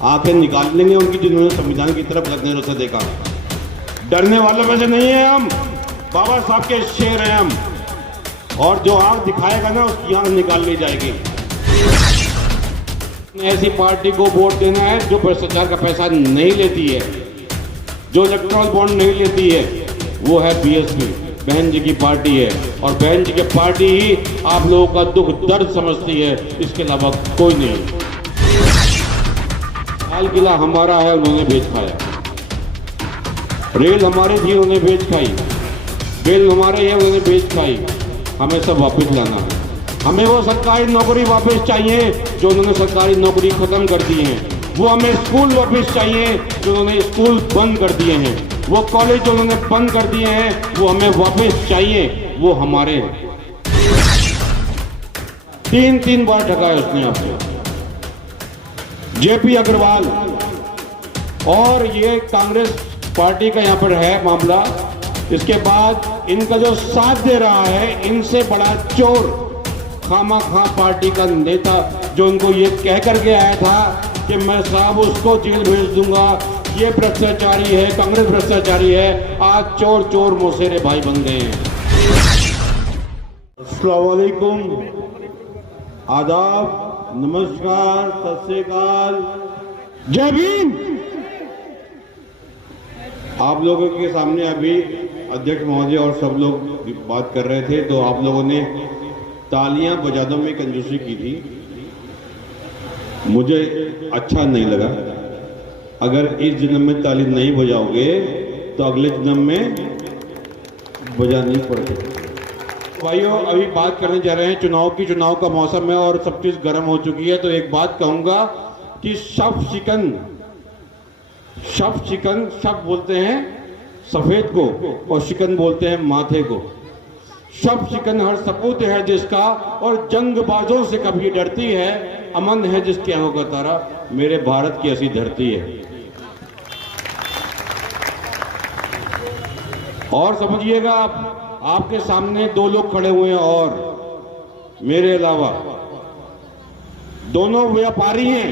आंखें निकाल लेंगे उनकी जिन्होंने संविधान की तरफ नजरों से देखा। डरने वालों में से नहीं है हम, बाबा साहब के शेर हैं हम, और जो आंख दिखाएगा ना उसकी आंख निकाल ली जाएगी। ऐसी पार्टी को वोट देना है जो भ्रष्टाचार का पैसा नहीं लेती है, जो इलेक्ट्रल बॉन्ड नहीं लेती है, वो है बीएसपी, बहन जी की पार्टी है। और बहन जी की पार्टी ही आप लोगों का दुख दर्द समझती है, इसके अलावा कोई नहीं। लाल किला हमारा है, उन्होंने बेच खाया। रेल हमारी थी, उन्होंने बेच खाई। बेल हमारे है, उन्होंने बेच खाई। हमें सब वापस लाना है। हमें वो सरकारी नौकरी वापस चाहिए जो उन्होंने सरकारी नौकरी खत्म कर दी है। वो हमें स्कूल वापस चाहिए जो उन्होंने स्कूल बंद कर दिए हैं। वो कॉलेज जो उन्होंने बंद कर दिए हैं वो हमें वापस चाहिए, वो हमारे हैं। तीन बार ठगा है उसने आपको, जेपी अग्रवाल। और ये कांग्रेस पार्टी का यहां पर है मामला। इसके बाद इनका जो साथ दे रहा है, इनसे बड़ा चोर खामा पार्टी का नेता जो उनको ये कह करके आया था कि मैं साहब उसको जेल भेज दूंगा, ये भ्रष्टाचारी है, कांग्रेस भ्रष्टाचारी है। आज चोर चोर मौसेरे भाई बन गए हैं। अस्सलाम वालेकुम, आदाब, नमस्कार, सत श्री अकाल, जय भीम। आप लोगों के सामने अभी अध्यक्ष महोदय और सब लोग बात कर रहे थे, तो आप लोगों ने तालियां बजाने में कंजूसी की थी। मुझे अच्छा नहीं लगा। अगर इस जन्म में ताली नहीं बजाओगे तो अगले जन्म में बजानी पड़ेगी। भाइयों, अभी बात करने जा रहे हैं चुनाव की। चुनाव का मौसम है और सब चीज गर्म हो चुकी है। तो एक बात कहूंगा कि शब बोलते हैं सफेद को और शिकन बोलते हैं माथे को। शब शिकन हर सपूत है जिसका, और जंगबाजों से कभी डरती है। अमन है जिसके आंखों का तारा, मेरे भारत की ऐसी धरती है। और समझिएगा, आपके सामने दो लोग खड़े हुए हैं और मेरे अलावा दोनों व्यापारी हैं।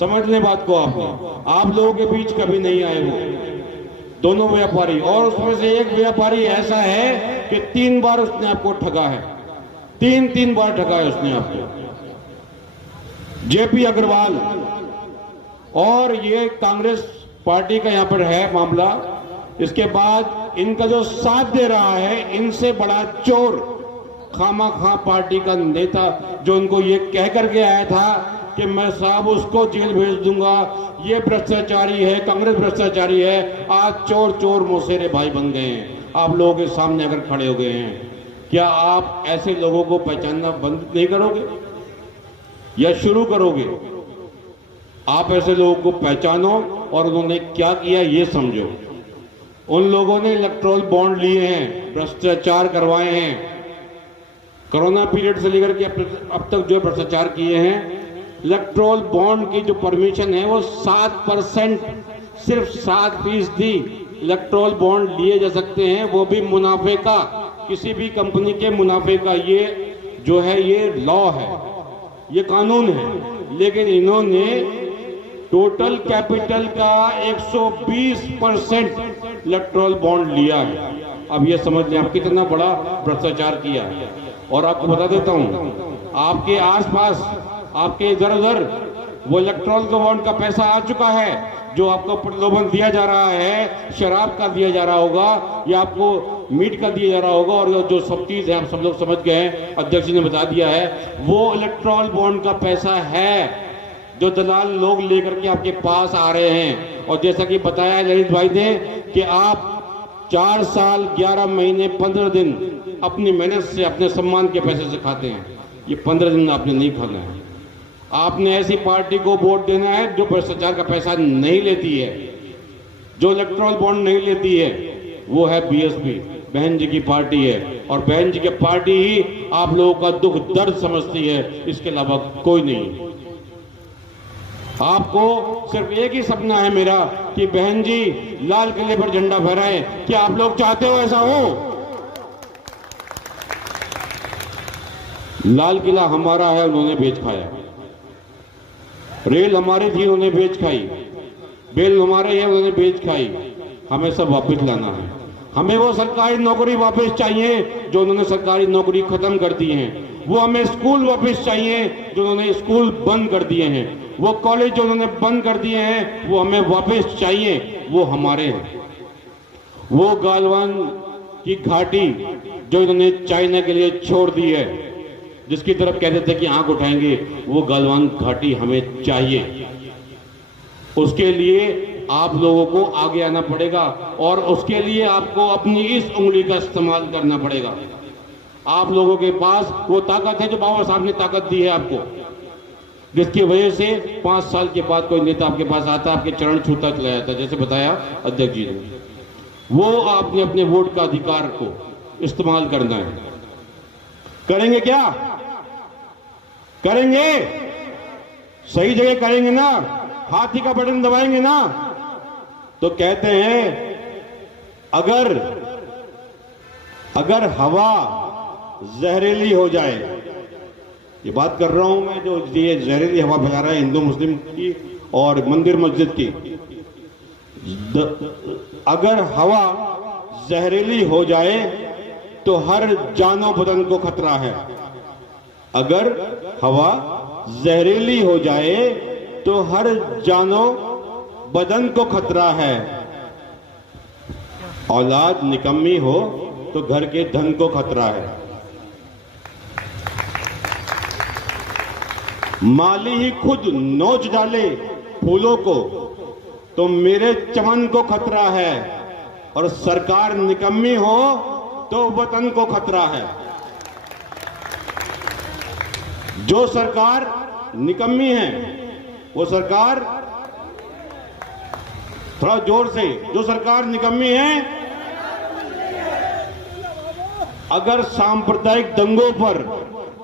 समझ लें बात को। आप लोगों के बीच कभी नहीं आए वो दोनों व्यापारी। और उसमें से एक व्यापारी ऐसा है कि 3 बार उसने आपको ठगा है। तीन बार ठगा है उसने आपको, जेपी अग्रवाल। और ये कांग्रेस पार्टी का यहां पर है मामला। इसके बाद इनका जो साथ दे रहा है, इनसे बड़ा चोर खामा पार्टी का नेता जो उनको ये कह करके आया था कि मैं साहब उसको जेल भेज दूंगा, ये भ्रष्टाचारी है, कांग्रेस भ्रष्टाचारी है। आज चोर चोर मौसेरे भाई बन गए हैं। आप लोगों के सामने अगर खड़े हो गए हैं, क्या आप ऐसे लोगों को पहचानना बंद नहीं करोगे या शुरू करोगे? आप ऐसे लोगों को पहचानो और उन्होंने क्या किया ये समझो। उन लोगों ने इलेक्ट्रल बॉन्ड लिए हैं, भ्रष्टाचार करवाए हैं। कोरोना पीरियड से लेकर के अब तक जो भ्रष्टाचार किए हैं, इलेक्ट्रल बॉन्ड की जो परमिशन है वो 7%, सिर्फ 7% इलेक्ट्रल बॉन्ड लिए जा सकते हैं, वो भी मुनाफे का, किसी भी कंपनी के मुनाफे का। ये जो है ये लॉ है, ये कानून है। लेकिन इन्होंने टोटल कैपिटल का 120% इलेक्ट्रल बॉन्ड लिया है। अब ये समझ लें आप कितना बड़ा भ्रष्टाचार किया है। और आपको बता देता हूं, आपके आसपास, आपके इधर उधर वो इलेक्ट्रल बॉन्ड का पैसा आ चुका है जो आपको प्रलोभन दिया जा रहा है। शराब का दिया जा रहा होगा या आपको मीट का दिया जा रहा होगा, और जो सब चीज है आप सब लोग समझ गए हैं, अध्यक्ष जी ने बता दिया है। वो इलेक्ट्रल बॉन्ड का पैसा है जो दलाल लोग लेकर के आपके पास आ रहे हैं। और जैसा कि बताया ललित भाई ने कि आप 4 साल 11 महीने 15 दिन अपनी मेहनत से, अपने सम्मान के पैसे से खाते हैं। ये 15 दिन आपने नहीं खाना है। आपने ऐसी पार्टी को वोट देना है जो भ्रष्टाचार का पैसा नहीं लेती है, जो इलेक्ट्रल बॉन्ड नहीं लेती है, वो है बीएसपी, बहन जी की पार्टी है। और बहन जी की पार्टी ही आप लोगों का दुख दर्द समझती है, इसके अलावा कोई नहीं। आपको सिर्फ एक ही सपना है मेरा कि बहन जी लाल किले पर झंडा फहराए। क्या आप लोग चाहते हो ऐसा हो? लाल किला हमारा है, उन्होंने बेच खाया। रेल हमारी थी, उन्होंने बेच खाई। बेल हमारे है, उन्होंने बेच खाई। हमें सब वापस लाना है। हमें वो सरकारी नौकरी वापस चाहिए जो उन्होंने सरकारी नौकरी खत्म कर दी है। वो हमें स्कूल वापस चाहिए जो उन्होंने स्कूल बंद कर दिए हैं। वो कॉलेज जो उन्होंने बंद कर दिए हैं वो हमें वापस चाहिए, वो हमारे हैं। वो गालवान की घाटी जो इन्होंने चाइना के लिए छोड़ दी है, जिसकी तरफ कहते थे कि आंख उठाएंगे, वो गालवान घाटी हमें चाहिए। उसके लिए आप लोगों को आगे आना पड़ेगा और उसके लिए आपको अपनी इस उंगली का इस्तेमाल करना पड़ेगा। आप लोगों के पास वो ताकत है जो बाबा साहब ने ताकत दी है आपको, जिसकी वजह से 5 साल के बाद कोई नेता आपके पास आता, आपके चरण छूता चला जाता, जैसे बताया अध्यक्ष जी ने। वो आपने अपने वोट का अधिकार को इस्तेमाल करना है। करेंगे क्या? करेंगे? सही जगह करेंगे ना? हाथी का बटन दबाएंगे ना? तो कहते हैं अगर हवा जहरीली हो जाए, ये बात कर रहा हूं मैं, जो ये जहरीली हवा फैला रहा है हिंदू मुस्लिम की और मंदिर मस्जिद की, अगर हवा जहरीली हो जाए तो हर जानो बदन को खतरा है। अगर हवा जहरीली हो जाए तो हर जानो बदन को खतरा है। औलाद निकम्मी हो तो घर के धन को खतरा है। माली ही खुद नोच डाले फूलों को तो मेरे चमन को खतरा है, और सरकार निकम्मी हो तो वतन को खतरा है। जो सरकार निकम्मी है वो सरकार, थोड़ा जोर से, जो सरकार निकम्मी है, अगर सांप्रदायिक दंगों पर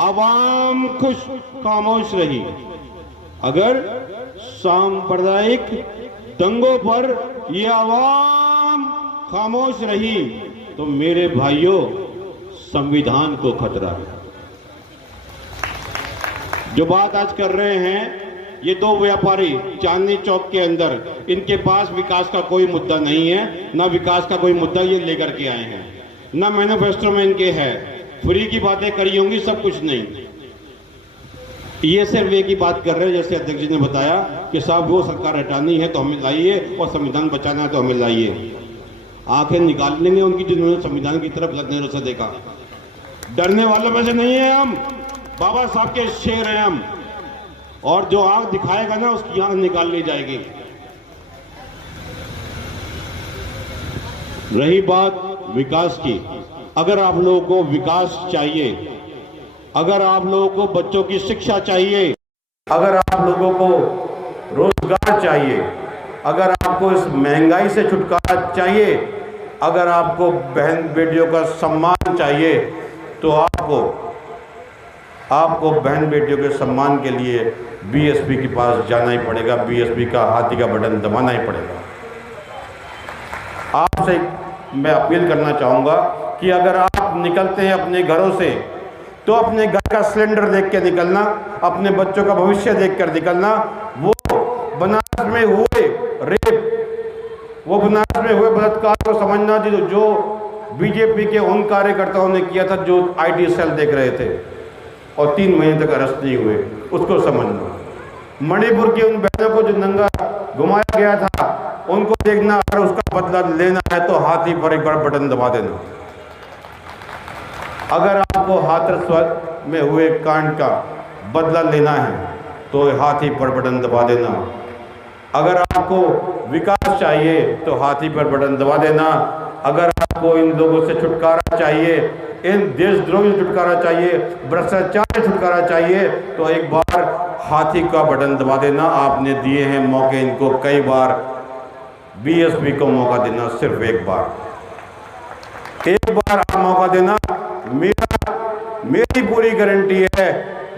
आवाम खुश खामोश रही, अगर सांप्रदायिक दंगों पर ये आवाम खामोश रही तो मेरे भाइयों संविधान को खतरा है। जो बात आज कर रहे हैं ये दो व्यापारी चांदनी चौक के अंदर, इनके पास विकास का कोई मुद्दा नहीं है, ना विकास का कोई मुद्दा ये लेकर के आए हैं, ना मैनिफेस्टो में इनके है। फ्री की बातें करी होंगी, सब कुछ नहीं। ये सिर्फ एक ही बात कर रहे हैं, जैसे अध्यक्ष जी ने बताया कि साहब वो सरकार हटानी है तो हमें लाइए और संविधान बचाना है तो हमें लाइए। आंखें निकाल लेंगे उनकी जिन्होंने संविधान की तरफ नजरों से देखा। डरने वालों में से नहीं है हम, बाबा साहब के शेर हैं हम, और जो आंख दिखाएगा ना उसकी आंख निकाल ली जाएगी। रही बात विकास की, अगर आप लोगों को विकास चाहिए, अगर आप लोगों को बच्चों की शिक्षा चाहिए, अगर आप लोगों को रोजगार चाहिए, अगर आपको इस महंगाई से छुटकारा चाहिए, अगर आपको बहन बेटियों का सम्मान चाहिए, तो आपको बहन बेटियों के सम्मान के लिए बीएसपी के पास जाना ही पड़ेगा। बीएसपी का हाथी का बटन दबाना ही पड़ेगा। आपसे मैं अपील करना चाहूँगा कि अगर आप निकलते हैं अपने घरों से तो अपने घर का सिलेंडर देख के निकलना, अपने बच्चों का भविष्य देख कर निकलना। वो बनारस में हुए रेप, वो बनारस में हुए बलात्कार को समझना जो बीजेपी के उन कार्यकर्ताओं ने किया था जो आईटी सेल देख रहे थे और 3 महीने तक अरेस्ट नहीं हुए, उसको समझना। मणिपुर की उन बहनों को जो नंगा घुमाया गया था उनको देखना, अगर उसका बदला लेना है तो हाथी पर एक बार बटन दबा देना। अगर आपको हाथरस में हुए कांड का बदला लेना है तो हाथी पर बटन दबा देना। अगर आपको विकास चाहिए तो हाथी पर बटन दबा देना। अगर आपको इन लोगों से छुटकारा चाहिए, इन देशद्रोही से छुटकारा चाहिए, भ्रष्टाचार से छुटकारा चाहिए, तो एक बार हाथी का बटन दबा देना। आपने दिए हैं मौके इनको कई बार, बीएसपी को मौका देना सिर्फ एक बार आप मौका देना। मेरी पूरी गारंटी है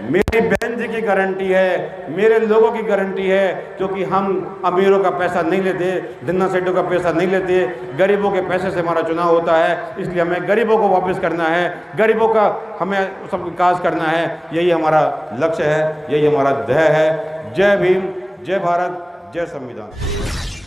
मेरी बहन जी की गारंटी है, मेरे लोगों की गारंटी है, क्योंकि हम अमीरों का पैसा नहीं लेते, धन्ना सेठों का पैसा नहीं लेते, गरीबों के पैसे से हमारा चुनाव होता है। इसलिए हमें गरीबों को वापस करना है, गरीबों का हमें सब विकास करना है। यही हमारा लक्ष्य है, यही हमारा ध्येय है। जय भीम, जय भारत, जय संविधान।